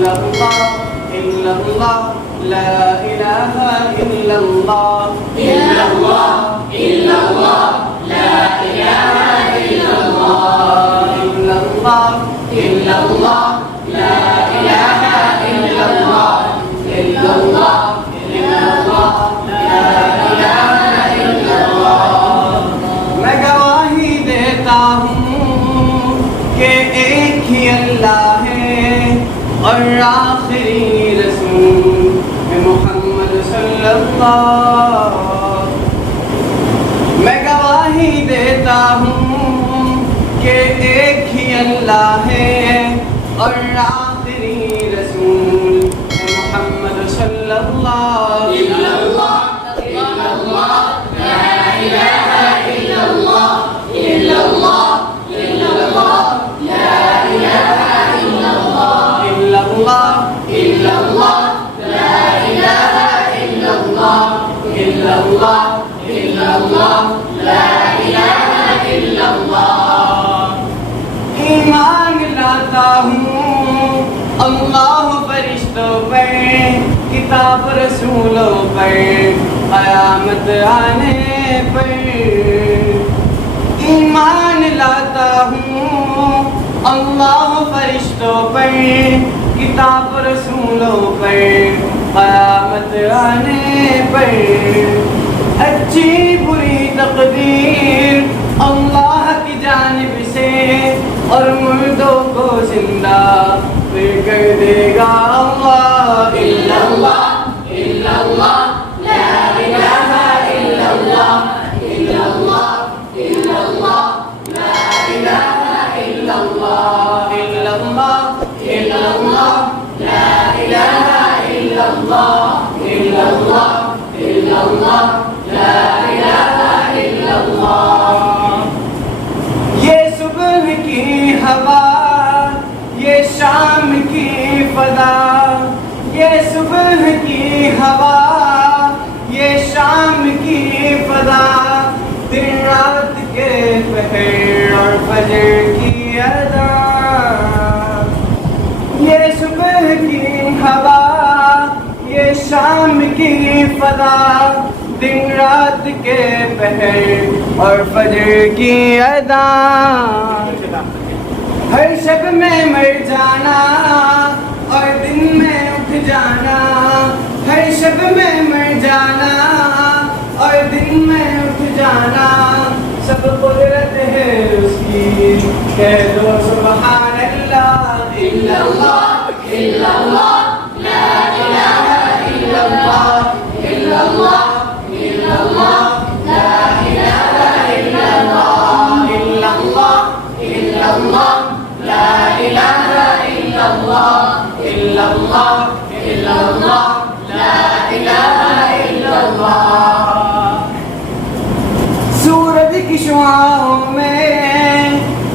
إلا الله إلا الله لا إله إلا الله إلا الله إلا الله لا إله إلا الله إلا الله إلا الله لا إله إلا الله إلا الله إلا الله لا إله إلا الله میں گواہی دیتا ہوں کہ ایک ہی اللہ ہے اور آخری رسول محمد صلی اللہ. میں گواہی دیتا ہوں کہ ایک ہی اللہ ہے اور آخری رسول محمد صلی اللہ. إلا الله إلا الله لا إله إلا الله إلا الله إلا الله لا إله إلا الله إلا الله إلا الله لا إله إلا الله إلا الله إلا الله لا إله إلا الله. ایمان لاتا ہوں اللہ فرشتوں پر کتاب رسولوں پر قیامت آنے پر. ایمان لاتا ہوں اللہ فرشتوں پر کتاب رسولوں پر قیامت آنے پر. اچھی بری تقدیر اللہ کی جانب سے اور مردوں کو زندہ پھر کر دے گا اللہ. إلا الله إلا الله لا إله إلا الله إلا الله إلا الله لا إله إلا الله إلا الله إلا الله لا إله إلا الله إلا الله إلا الله لا إله إلا الله. یہ صبح کی ہوا یہ شام کی فضا یہ صبح کی ہوا یہ شام کی فضا دن رات کے پہر اور فجر کی ادا. یہ صبح کی ہوا یہ شام کی فضا دن رات کے پہر اور فجر کی ادا. ہر شب میں مر جانا اور دن میں اٹھ جانا. ہر شب میں مر جانا اور دن میں اٹھ جانا. سب قدرت ہے اس کی کہہ دو سبحان اللہ. إلا الله إلا الله لا إله إلا الله إلا الله إلا الله لا إله إلا الله إلا الله إلا الله لا إله إلا الله إلا الله إلا الله لا إله إلا الله. سورج کی شعاعوں میں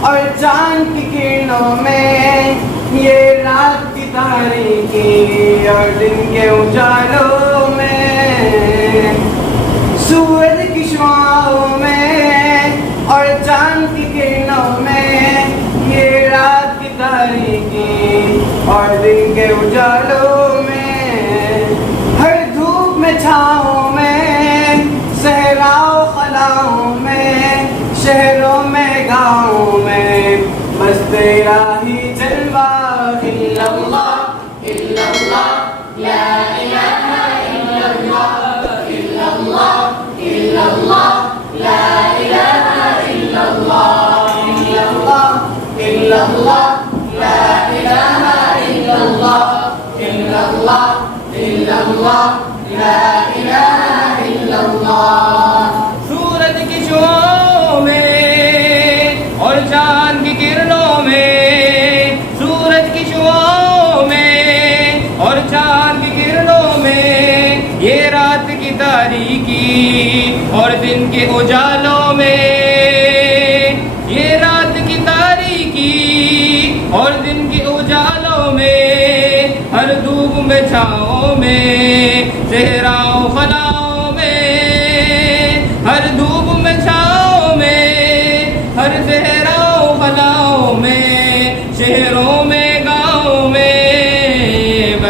اور چاند کی کرنوں میں یہ رات کی تاریکی اور دن کے اجالوں میں. سورج کی شعاعوں میں اور چاند کی کرنوں میں یہ رات کی تاریکی اور دن کے اجالوں میں. ہر دھوپ میں چھاؤں میں صحراؤں خلاؤں میں شہروں میں گاؤں میں بس تیرا ہی جلوہ. إلا الله إلا الله لا إله إلا الله إلا الله إلا الله لا إله إلا الله إلا الله إلا الله لا إله إلا الله إلا الله إلا الله لا إله إلا الله. سورج کی شعاعوں میں اور چاند کی کرنوں میں سورج کی شعاعوں میں اور چاند کی کرنوں میں یہ رات کی تاریکی اور دن کے اجالوں میں یہ رات کی تاریکی اور دن کے اجالوں میں ہر دھوپ میں چھاؤں میں صحراؤں خلاؤں میں ہر دھوپ میں چھاؤں میں ہر صحراؤں خلاؤں میں شہروں میں گاؤں میں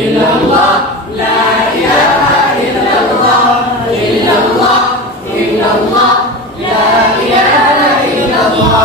illallah, la ilaha illallah, illallah, illallah, la ilaha illallah.